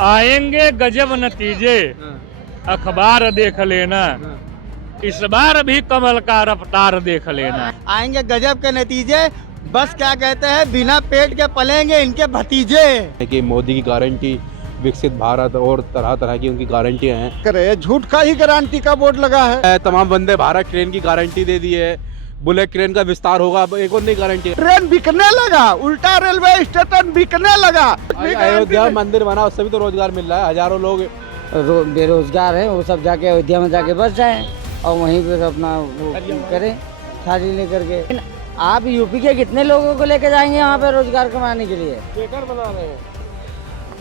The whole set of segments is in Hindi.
आएंगे गजब नतीजे, अखबार देख लेना, इस बार भी कमल का रफ्तार देख लेना। आएंगे गजब के नतीजे, बस क्या कहते हैं, बिना पेट के पलेंगे इनके भतीजे। कि मोदी की गारंटी विकसित भारत और तरह तरह की उनकी गारंटियां हैं। करे झूठ का ही गारंटी का बोर्ड लगा है। तमाम वंदे भारत ट्रेन की गारंटी दे दी है, बुलेट ट्रेन का विस्तार होगा, अब एक और नई गारंटी है। ट्रेन बिकने लगा, उल्टा रेलवे स्टेशन बिकने लगा। अयोध्या मंदिर बना, उससे भी तो रोजगार मिल रहा है। हजारों लोग बेरोजगार हैं, वो सब जाके अयोध्या में जाके बस जाएं और वहीं पे अपना वो करें थाली लेकर के। आप यूपी के कितने लोगों को लेकर जाएंगे वहाँ पे रोजगार कमाने के लिए? बेकार बना रहे हैं।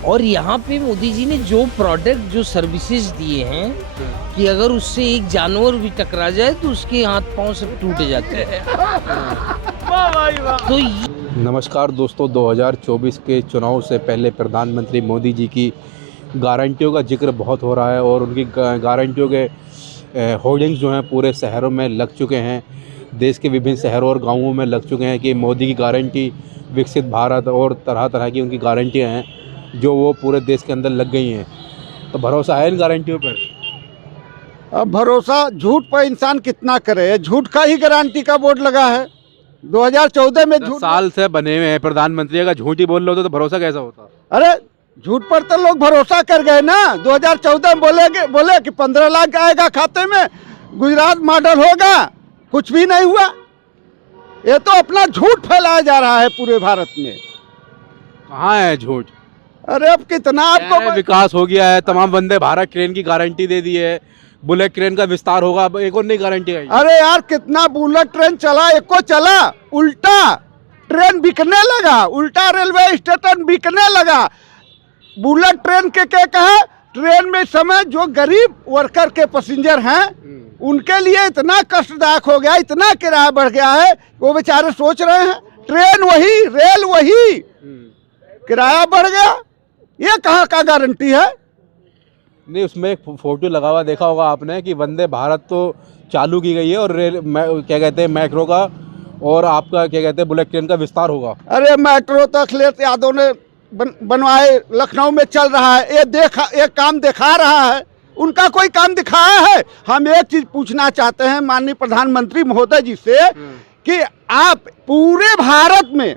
और यहाँ पे मोदी जी ने जो प्रोडक्ट जो सर्विसेज दिए हैं कि अगर उससे एक जानवर भी टकरा जाए तो उसके हाथ पांव सब टूट जाते हैं। तो नमस्कार दोस्तों, 2024 के चुनाव से पहले प्रधानमंत्री मोदी जी की गारंटियों का जिक्र बहुत हो रहा है और उनकी गारंटियों के होर्डिंग्स जो हैं पूरे शहरों में लग चुके हैं। देश के विभिन्न शहरों और गांवों में लग चुके हैं कि मोदी की गारंटी विकसित भारत और तरह तरह की उनकी गारंटियां हैं जो वो पूरे देश के अंदर लग गई हैं। तो भरोसा है इन गारंटियों पर? अब भरोसा झूठ पर इंसान कितना करे, झूठ का ही गारंटी का बोर्ड लगा है। 2014 में झूठ साल से बने हुए हैं प्रधानमंत्री, अगर झूठ ही बोल रहे होते तो भरोसा कैसा होता? अरे झूठ पर तो लोग भरोसा कर गए ना। 2014 में बोले कि 15 लाख आएगा खाते में, गुजरात मॉडल होगा, कुछ भी नहीं हुआ। ये तो अपना झूठ फैलाया जा रहा है पूरे भारत में। कहाँ है झूठ? अरे अब कितना आपको विकास हो गया है, तमाम वंदे भारत ट्रेन की गारंटी दे दी है, बुलेट ट्रेन का विस्तार होगा, अब एक और नई गारंटी आई। अरे यार कितना बुलेट ट्रेन चला, एक को चला, उल्टा ट्रेन बिकने लगा, उल्टा रेलवे स्टेशन बिकने लगा। बुलेट ट्रेन के क्या कहे, ट्रेन में समय जो गरीब वर्कर के पैसेंजर हैं उनके लिए इतना कष्टदायक हो गया, इतना किराया बढ़ गया है, वो बेचारे सोच रहे हैं ट्रेन वही, रेल वही, किराया बढ़ गया। ये कहाँ का गारंटी है? नहीं, उसमें एक फोटो लगा हुआ देखा होगा आपने कि वंदे भारत तो चालू की गई है और रेल क्या कहते हैं मेट्रो का और आपका क्या कहते हैं बुलेट ट्रेन का विस्तार होगा। अरे मेट्रो तो अखिलेश यादव ने बनवाए, लखनऊ में चल रहा है। ये काम दिखा रहा है, उनका कोई काम दिखाया है? हम एक चीज पूछना चाहते हैं माननीय प्रधानमंत्री महोदय जी से कि आप पूरे भारत में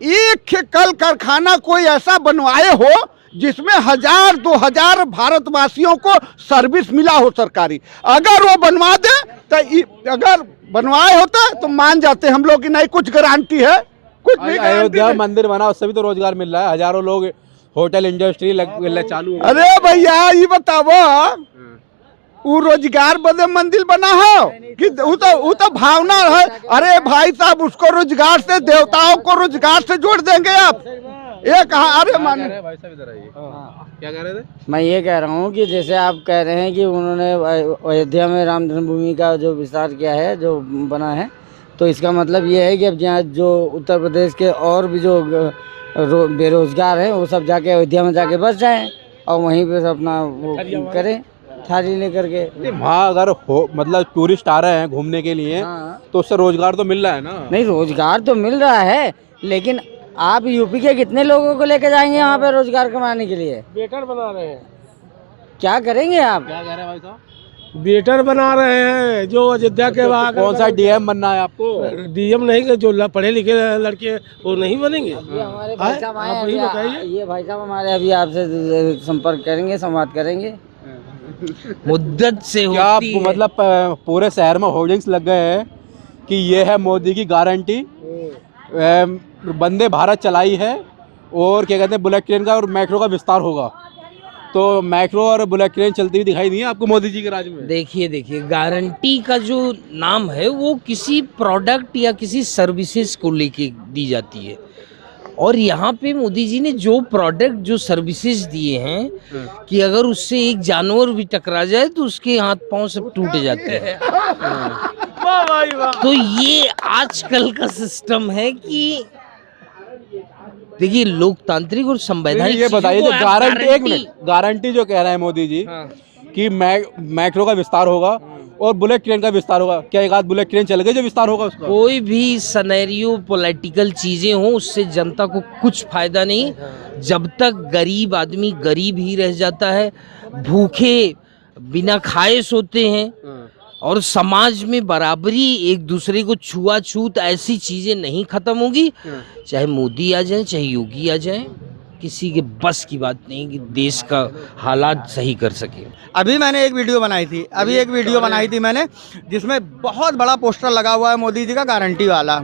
एक कल कारखाना कोई ऐसा बनवाए हो जिसमें 1000-2000 भारतवासियों को सर्विस मिला हो सरकारी। अगर वो बनवा दे तो अगर बनवाए होता तो मान जाते हम लोग कि नहीं कुछ गारंटी है, कुछ भी। अयोध्या मंदिर बना, उससे भी तो रोजगार मिल रहा है। हजारों लोग होटल इंडस्ट्री चालू है। अरे भैया ये बताओ, वो रोजगार बदे मंदिर बना हो कि वो तो भावना है? अरे भाई साहब, उसको रोजगार से, देवताओं को रोजगार से जोड़ देंगे आप? ये कहा? अरे मान क्या कह रहे थे? मैं ये कह रहा हूँ कि जैसे आप कह रहे हैं कि उन्होंने अयोध्या में राम जन्मभूमि का जो विस्तार किया है, जो बना है, तो इसका मतलब ये है कि अब यहाँ जो उत्तर प्रदेश के और भी जो बेरोजगार हैं वो सब जाके अयोध्या में जाके बस जाएं और वहीं पे अपना वो करें थाली लेकर के। वहाँ अगर मतलब टूरिस्ट आ रहे हैं घूमने के लिए, तो उससे रोजगार तो मिल रहा है ना? नहीं, रोजगार तो मिल रहा है, लेकिन आप यूपी के कितने लोगों को लेकर जाएंगे वहाँ पे रोजगार कमाने के लिए? बेकार बना रहे हैं। क्या करेंगे आप? क्या कह रहे हैं भाई साहब? बेटर बना रहे हैं जो अयोध्या के बाद। कौन सा डीएम बनना है आपको? डीएम नहीं, जो पढ़े लिखे लड़के वो नहीं बनेंगे। हमारे भाई साहब आए आप ही बताइए। ये भाई साहब हमारे अभी आपसे संपर्क करेंगे, संवाद करेंगे। मुद्दत से क्या होती है। मतलब पूरे शहर में होर्डिंग्स लग गए हैं कि ये है मोदी की गारंटी, वंदे भारत चलाई है और क्या कहते हैं बुलेट ट्रेन का और मेट्रो का विस्तार होगा। तो मेट्रो और बुलेट ट्रेन चलती हुई दिखाई नहीं है आपको मोदी जी के राज में? देखिए गारंटी का जो नाम है वो किसी प्रोडक्ट या किसी सर्विसेज को लेके दी जाती है। और यहाँ पे मोदी जी ने जो प्रोडक्ट जो सर्विसेज दिए हैं कि अगर उससे एक जानवर भी टकरा जाए तो उसके हाथ पांव सब टूट जाते हैं। तो ये आजकल का सिस्टम है कि देखिए लोकतांत्रिक और संवैधानिक। ये बताइए जो गारंटी, एक मिनट, गारंटी जो कह रहे हैं मोदी जी कि मेट्रो का विस्तार होगा और बुलेट ट्रेन का विस्तार होगा। क्या एक आध बुलेट ट्रेन चल गई जो विस्तार होगा उसका? कोई भी सनेरियो पॉलिटिकल चीजें हो उससे जनता को कुछ फायदा नहीं। जब तक गरीब आदमी गरीब ही रह जाता है, भूखे बिना खाए सोते हैं और समाज में बराबरी, एक दूसरे को छुआछूत, ऐसी चीजें नहीं खत्म होगी, चाहे मोदी आ जाए चाहे योगी आ जाए, किसी के बस की बात नहीं कि देश का हालात सही कर सके। अभी मैंने एक वीडियो बनाई थी, मैंने जिसमें बहुत बड़ा पोस्टर लगा हुआ है मोदी जी का गारंटी वाला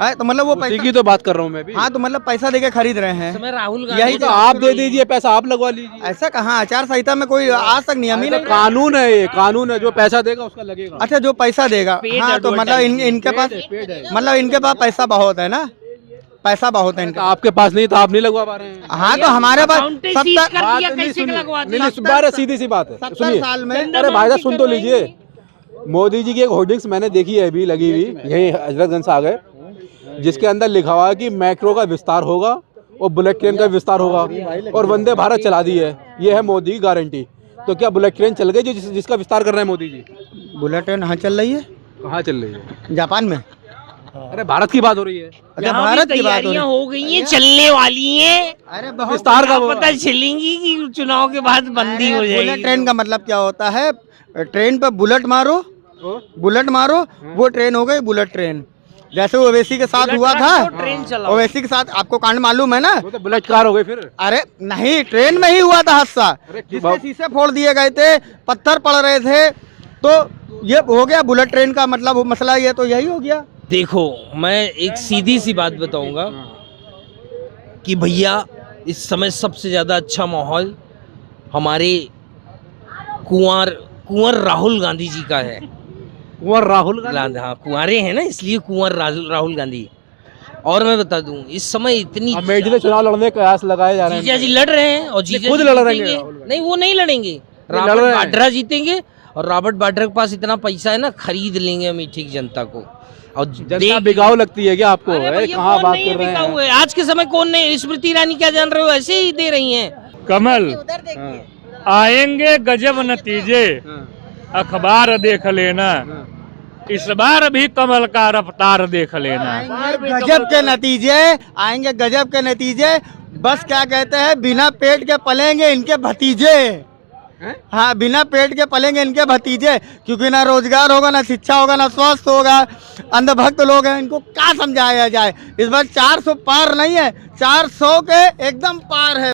है। तो मतलब वो उसी पैसा की तो बात कर रहा हूँ मैं भी। हाँ, तो मतलब पैसा देके खरीद रहे हैं। समय राहुल यही गांधी तो आप दे दीजिए, पैसा आप लगवा लीजिए। ऐसा कहाँ, आचार संहिता में कोई आज तक नियम ही नहीं। कानून है, ये कानून है, जो पैसा देगा उसका लगेगा। अच्छा, जो पैसा देगा, पेड हाँ, तो मतलब इनके पास, मतलब इनके पास पैसा बहुत है ना, पैसा बहुत है इनका। आपके पास नहीं तो आप नहीं लगवा पा रहे हैं। हाँ, तो हमारे पास अकाउंट ही सीज कर दिया, नहीं कैसे सुनिए, लगवा नहीं दिया? नहीं, बारह सीधी सी बात है, 70 सुनिए। साल में। अरे भाई साहब सुन तो लीजिए, मोदी जी की एक होर्डिंग्स मैंने देखी है अभी लगी हुई, यही हजरतगंज से आ गए, जिसके अंदर लिखा हुआ है कि मेट्रो का विस्तार होगा और बुलेट ट्रेन का विस्तार होगा और वंदे भारत चला दी है। ये है मोदी की गारंटी। तो क्या बुलेट ट्रेन चल गई जो जिसका विस्तार कर रहे हैं मोदी जी? बुलेट ट्रेन हाँ चल रही है, कहाँ चल रही है? जापान में। अरे भारत की बात हो रही है। अच्छा, यहाँ भारत भी की बात हो तैयारियां रही हो गई हैं, चलने वाली हैं। अरे बहुत विस्तार का पता चलेंगी कि चुनाव के बाद बंदी हो बुलेट जाएगी। ट्रेन का मतलब क्या होता है? ट्रेन पे बुलेट मारो, वो ट्रेन हो गई बुलेट ट्रेन। जैसे ओवैसी के साथ हुआ था, ट्रेन चलाओ। ओवैसी के साथ आपको कांड मालूम है ना? वो तो बुलेट कार हो गई फिर। अरे नहीं, ट्रेन में ही हुआ था हादसा, जिसमें शीशे फोड़ दिए गए थे, पत्थर पड़ रहे थे। तो ये हो गया बुलेट ट्रेन का मतलब मसला, ये तो यही हो गया। देखो, मैं एक सीधी सी बात बताऊंगा कि भैया इस समय सबसे ज्यादा अच्छा माहौल हमारे कुंवर राहुल गांधी जी का है। कुंवर राहुल गांधी? हाँ, कुंवारे हैं ना, इसलिए कुंवर राहुल गांधी। और मैं बता दूं, इस समय इतनी अमेठी में चुनाव लड़ने के कयास लगाए जा रहे हैं। जीजा जी लड़ रहे हैं और जीजा खुद जी लड़ रहे जीतेंगे। हैं। नहीं, वो नहीं लड़ेंगे, लड़ रहे रॉबर्ट हैं। वाड्रा जीतेंगे और रॉबर्ट वाड्रा के पास इतना पैसा है ना, खरीद लेंगे अमेठी की जनता को। और जनता बिगाऊ लगती है क्या आपको? अरे भैया, कहाँ कौन बात नहीं कर रहे बिकाऊ हैं? है? आज के समय कौन नहीं? स्मृति ईरानी क्या जान रहे हो, ऐसे ही दे रही हैं। कमल आएंगे गजब नतीजे, अखबार देख लेना, इस बार भी कमल का रफ्तार देख लेना। गजब के नतीजे आएंगे, गजब के नतीजे। बस क्या कहते हैं, बिना पेट के पलेंगे इनके भतीजे। हाँ, बिना पेट के पलेंगे इनके भतीजे, क्योंकि ना रोजगार होगा, ना शिक्षा होगा, ना स्वास्थ्य होगा। अंधभक्त लोग हैं, इनको क्या समझाया जाए? इस बार 400 पार नहीं है, 400 के एकदम पार है।